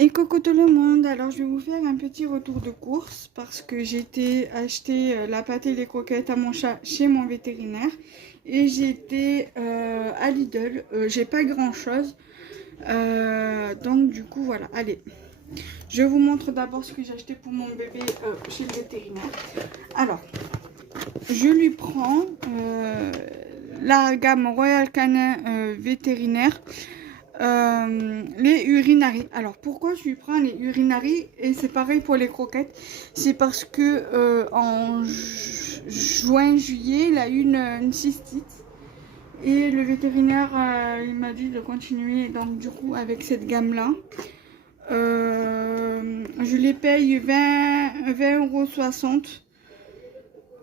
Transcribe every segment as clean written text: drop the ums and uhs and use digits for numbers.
Et coucou tout le monde, alors je vais vous faire un petit retour de course parce que j'ai été acheter la pâte et les croquettes à mon chat chez mon vétérinaire et j'ai été à Lidl, j'ai pas grand chose, donc du coup voilà, allez, je vous montre d'abord ce que j'ai acheté pour mon bébé chez le vétérinaire. Alors, je lui prends la gamme Royal Canin vétérinaire. Les urinaries. Alors pourquoi je lui prends les urinaries et c'est pareil pour les croquettes? C'est parce que en juin, juillet, il a eu une cystite et le vétérinaire il m'a dit de continuer donc du coup avec cette gamme là. Je les paye 20,60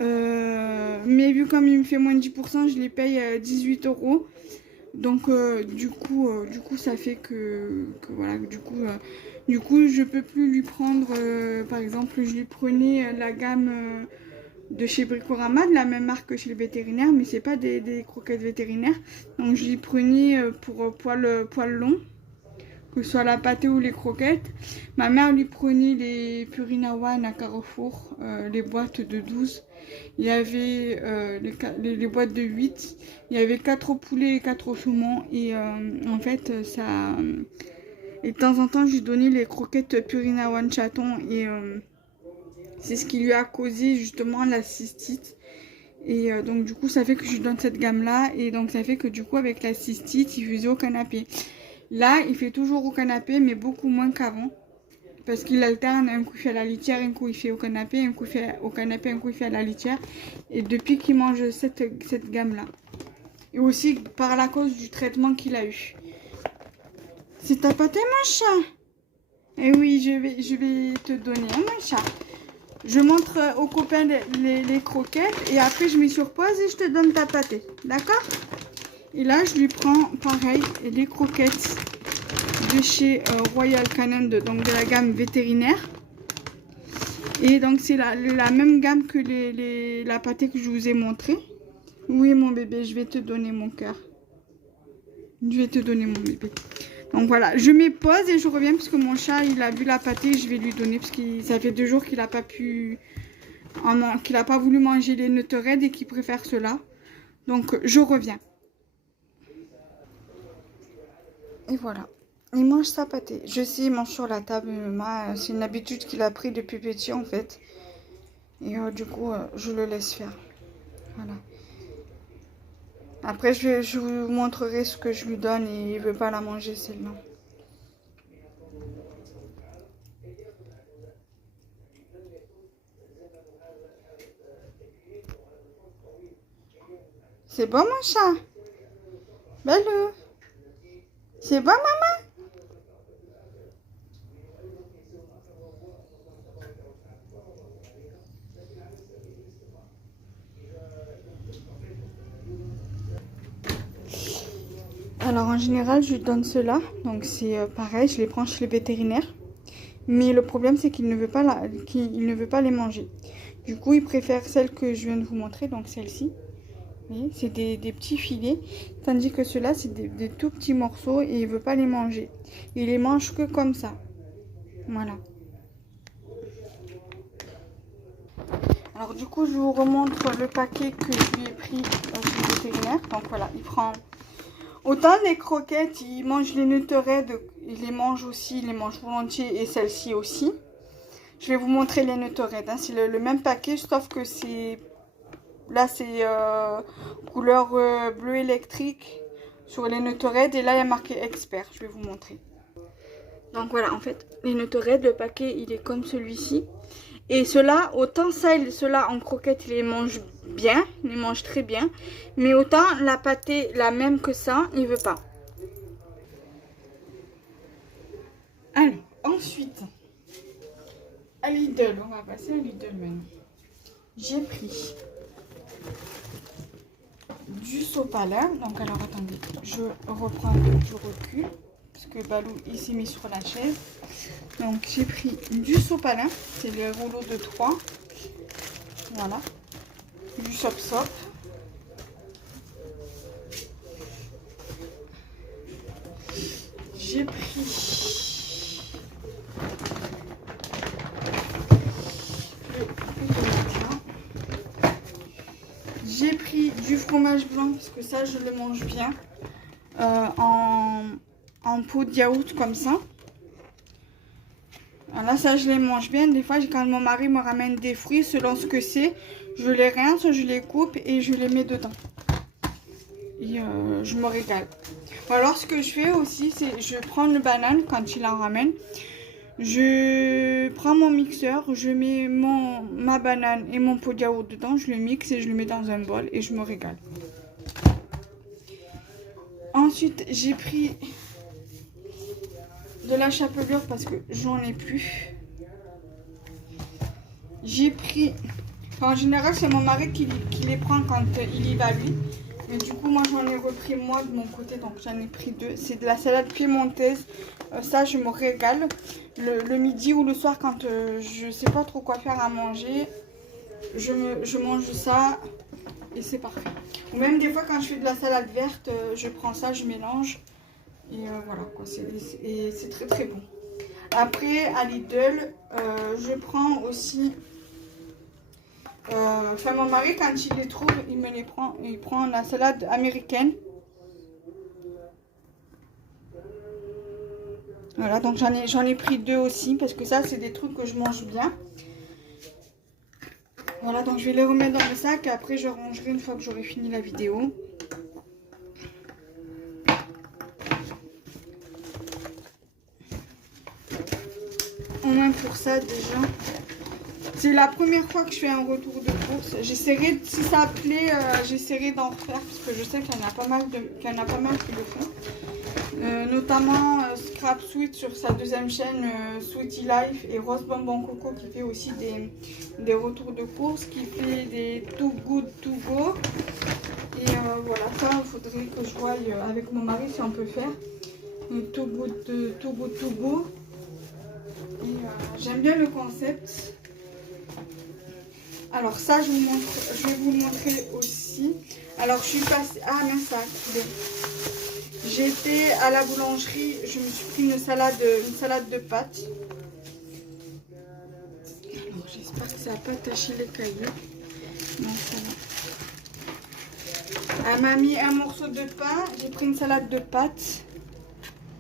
€. Mais vu comme il me fait moins de 10%, je les paye 18 €. Donc du coup ça fait que voilà, du coup je peux plus lui prendre par exemple, je lui prenais la gamme de chez Bricorama, de la même marque que chez le vétérinaire, mais c'est pas des croquettes vétérinaires, donc je lui prenais pour poil long, que ce soit la pâtée ou les croquettes. Ma mère lui prenait les Purina One à Carrefour, les boîtes de 12. Il y avait les boîtes de 8. Il y avait 4 au poulet et 4 au saumon. Et en fait, ça... Et de temps en temps, je lui donnais les croquettes Purina One chaton. Et c'est ce qui lui a causé justement la cystite. Et donc du coup, ça fait que je lui donne cette gamme-là. Et donc ça fait que du coup, avec la cystite, il faisait au canapé. Là, il fait toujours au canapé, mais beaucoup moins qu'avant. Parce qu'il alterne, un coup il fait à la litière, un coup il fait au canapé, un coup il fait au canapé, un coup il fait à la litière. Et depuis qu'il mange cette gamme-là. Et aussi par la cause du traitement qu'il a eu. C'est ta pâtée, mon chat? Eh oui, je vais te donner, hein, mon chat. Je montre aux copains les croquettes et après je mets sur pause et je te donne ta pâtée. D'accord? Et là, je lui prends pareil les croquettes de chez Royal Canin, donc de la gamme vétérinaire. Et donc c'est la même gamme que la pâtée que je vous ai montré. Oui mon bébé, je vais te donner mon cœur. Je vais te donner mon bébé. Donc voilà, je mets pause et je reviens parce que mon chat il a vu la pâtée, je vais lui donner parce que ça fait 2 jours qu'il n'a pas pu, qu'il n'a pas voulu manger les Nutter-Red et qu'il préfère cela. Donc je reviens. Et voilà. Il mange sa pâtée. Je sais, il mange sur la table. C'est une habitude qu'il a pris depuis petit en fait. Et du coup, je le laisse faire. Voilà. Après, je vous montrerai ce que je lui donne et il veut pas la manger celle-là. C'est bon mon chat? Balou? C'est bon maman? Alors en général, je lui donne cela. Donc c'est pareil, je les prends chez le vétérinaire. Mais le problème, c'est qu'il ne veut pas qu'il ne veut pas les manger. Du coup, il préfère celle que je viens de vous montrer, donc celle-ci. Vous voyez, c'est des petits filets. Tandis que ceux-là, c'est des tout petits morceaux et il ne veut pas les manger. Il les mange que comme ça. Voilà. Alors du coup, je vous remontre le paquet que je lui ai pris chez le vétérinaire. Donc voilà, il prend... Autant les croquettes, il mange les Nutter-Red, il les mange aussi, il les mange volontiers et celle-ci aussi. Je vais vous montrer les Nutter-Red, hein. C'est le même paquet, sauf que c'est... Là, c'est couleur bleu électrique sur les Nutter-Red et là, il y a marqué expert. Je vais vous montrer. Donc voilà, en fait, les Nutter-Red, le paquet, il est comme celui-ci. Et ceux-là, autant ceux-là en croquettes, il les mange bien, il les mange très bien. Mais autant la pâtée, la même que ça, il veut pas. Alors, ensuite, à Lidl, on va passer à Lidl maintenant. J'ai pris du sopalin. Donc alors attendez, je reprends du recul parce que Balou il s'est mis sur la chaise. Donc j'ai pris du sopalin, c'est le rouleau de 3. Voilà, du sop sop, j'ai pris pris du fromage blanc parce que ça, je le mange bien. En pot de yaourt comme ça. Voilà, ça, je les mange bien. Des fois, quand mon mari me ramène des fruits, selon ce que c'est, je les rince, je les coupe et je les mets dedans. Et je me régale. Alors, ce que je fais aussi, c'est je prends le banane quand il en ramène. Je prends mon mixeur, je mets ma banane et mon pot de yaourt dedans, je le mixe et je le mets dans un bol et je me régale. Ensuite, j'ai pris de la chapelure parce que j'en ai plus. J'ai pris, enfin, en général c'est mon mari qui les prend quand il y va lui. Mais du coup moi j'en ai repris moi de mon côté, donc j'en ai pris 2. C'est de la salade piémontaise, ça je me régale. Le midi ou le soir quand je sais pas trop quoi faire à manger, je mange ça et c'est parfait. Ou même des fois quand je fais de la salade verte, je prends ça, je mélange. Et voilà quoi, c'est très très bon. Après à Lidl, je prends aussi, enfin mon mari quand il les trouve, il me les prend, il prend la salade américaine. Voilà, donc j'en ai pris 2 aussi parce que ça c'est des trucs que je mange bien. Voilà, donc je vais les remettre dans le sac et après je rangerai une fois que j'aurai fini la vidéo. Au moins pour ça déjà. C'est la première fois que je fais un retour de course. J'essaierai, si ça plaît, j'essaierai d'en refaire parce que je sais qu'il y en a pas mal, qui le font. Notamment Scrap Sweet sur sa deuxième chaîne, Sweetie Life, et Rose Bonbon Coco qui fait aussi des retours de course, qui fait des Too Good To Go. Et voilà, ça il faudrait que je voie avec mon mari si on peut faire. Too Good To Go. J'aime bien le concept. Alors ça je vais vous le montrer aussi. Alors je suis passée, ah mince, ça a coulé. J'étais à la boulangerie, je me suis pris une salade de pâtes. Alors j'espère que ça n'a pas taché les cailloux. Non, ça va. Elle m'a mis un morceau de pain, j'ai pris une salade de pâtes.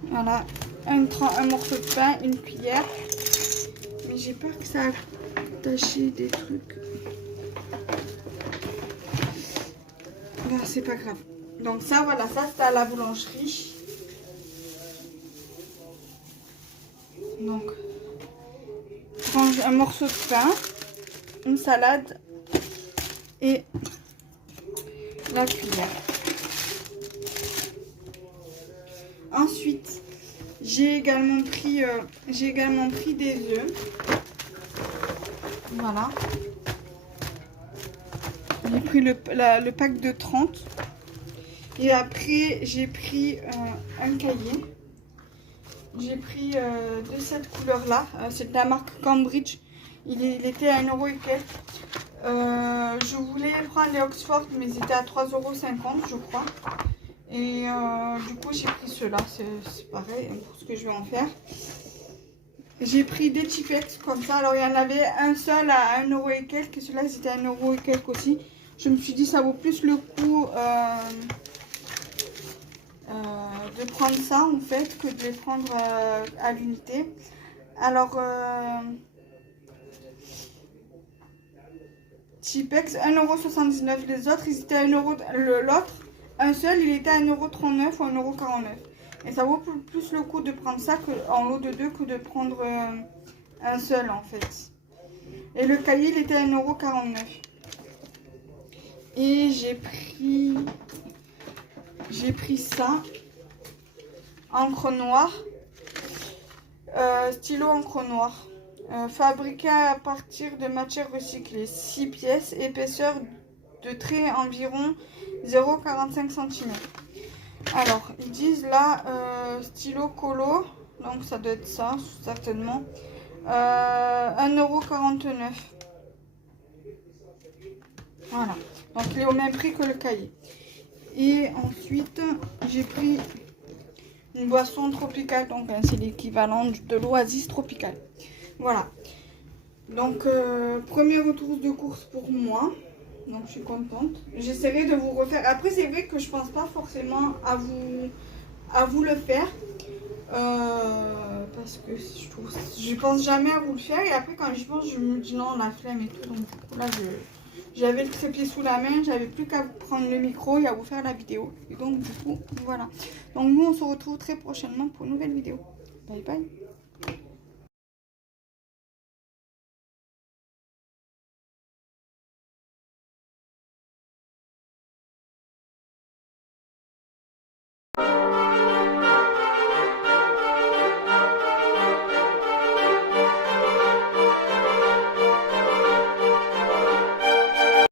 Voilà, un morceau de pain, une cuillère. Mais j'ai peur que ça a taché des trucs. Non, c'est pas grave. Donc ça, voilà, ça c'était à la boulangerie. Donc, je mange un morceau de pain, une salade et la cuillère. Ensuite, j'ai également pris des œufs. Voilà. J'ai pris le pack de 30. Et après, j'ai pris un cahier. J'ai pris de cette couleur-là. C'est de la marque Cambridge. Il était à 1 € et quelques. Je voulais prendre les Oxford, mais ils étaient à 3,50 € je crois. Et du coup, j'ai pris ceux-là. C'est pareil pour ce que je vais en faire. J'ai pris des Tipex comme ça. Alors, il y en avait un seul à 1 € et quelques. Et ceux-là, ils étaient à 1 € et quelques aussi. Je me suis dit, ça vaut plus le coup de prendre ça en fait que de les prendre à l'unité. Alors Tipex 1,79 €, les autres ils étaient à 1 €, l'autre un seul il était à 1,39 € ou 1,49 €, et ça vaut plus le coup de prendre ça en lot de 2 que de prendre un seul en fait. Et le cahier il était à 1,49 €. Et j'ai pris ça, encre noire, stylo encre noire, fabriqué à partir de matières recyclées, 6 pièces, épaisseur de trait environ 0,45 cm. Alors, ils disent là, stylo colo, donc ça doit être ça, certainement, 1,49 €. Voilà, donc il est au même prix que le cahier. Et ensuite, j'ai pris une boisson tropicale, donc c'est l'équivalent de l'Oasis tropicale. Voilà. Donc, premier retour de course pour moi. Donc je suis contente. J'essaierai de vous refaire. Après c'est vrai que je pense pas forcément à vous le faire. Parce que je pense jamais à vous le faire. Et après quand j'y pense je me dis non la flemme et tout. Donc du coup là j'avais le trépied sous la main. J'avais plus qu'à vous prendre le micro et à vous faire la vidéo. Et donc du coup voilà. Donc nous on se retrouve très prochainement pour une nouvelle vidéo. Bye bye.